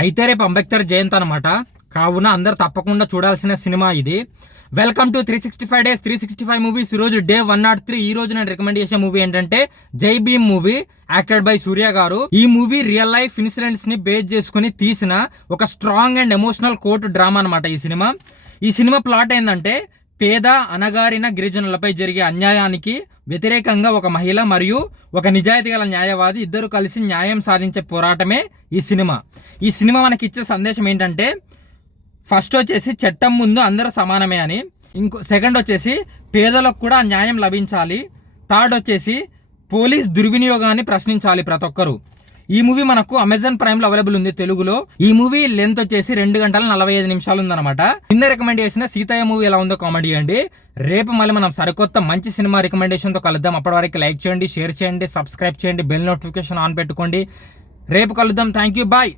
అయితే రేపు అంబేద్కర్ జయంతి అనమాట. కావున అందరు తప్పకుండా చూడాల్సిన సినిమా ఇది. Welcome to 365 days 365 movies. ఈ రోజు డే 103. ఈ రోజు నేను రికమెండ్ చేసే మూవీ ఏంటంటే జై భీమ్ మూవీ, యాక్టెడ్ బై సూర్య గారు. ఈ మూవీ రియల్ లైఫ్ ఇన్సిడెంట్స్ ని బేస్ చేసుకుని తీసిన ఒక strong and emotional court drama అనమాట ఈ సినిమా ప్లాట్ ఏంటంటే, పేద అనగారిన గిరిజనులపై జరిగే అన్యాయానికి వ్యతిరేకంగా ఒక మహిళ మరియు ఒక నిజాయితీ గల న్యాయవాది ఇద్దరు కలిసి న్యాయం సాధించే పోరాటమే ఈ సినిమా మనకి ఇచ్చే సందేశం ఏంటంటే, ఫస్ట్ వచ్చేసి చట్టం ముందు అందరూ సమానమే అని, సెకండ్ వచ్చేసి పేదలకు కూడా న్యాయం లభించాలి, థర్డ్ వచ్చేసి పోలీస్ దుర్వినియోగాన్ని ప్రశ్నించాలి ప్రతి ఒక్కరు. ఈ మూవీ మనకు అమెజాన్ ప్రైమ్ లో అవైలబుల్ ఉంది తెలుగులో. ఈ మూవీ లెంత్ వచ్చేసి 2 గంటల 45 నిమిషాలు ఉందన్నమాట. నిన్న రికమెండ్ చేసిన సీతయ్య మూవీ ఎలా ఉందో కామెంట్ చేయండి. రేపు మళ్ళీ మనం సరికొత్త మంచి సినిమా రికమెండేషన్ తో కలుద్దాం. అప్పటి వరకు లైక్ చేయండి, షేర్ చేయండి, సబ్స్క్రైబ్ చేయండి, బెల్ నోటిఫికేషన్ ఆన్ పెట్టుకోండి. రేపు కలుద్దాం. Thank you, bye.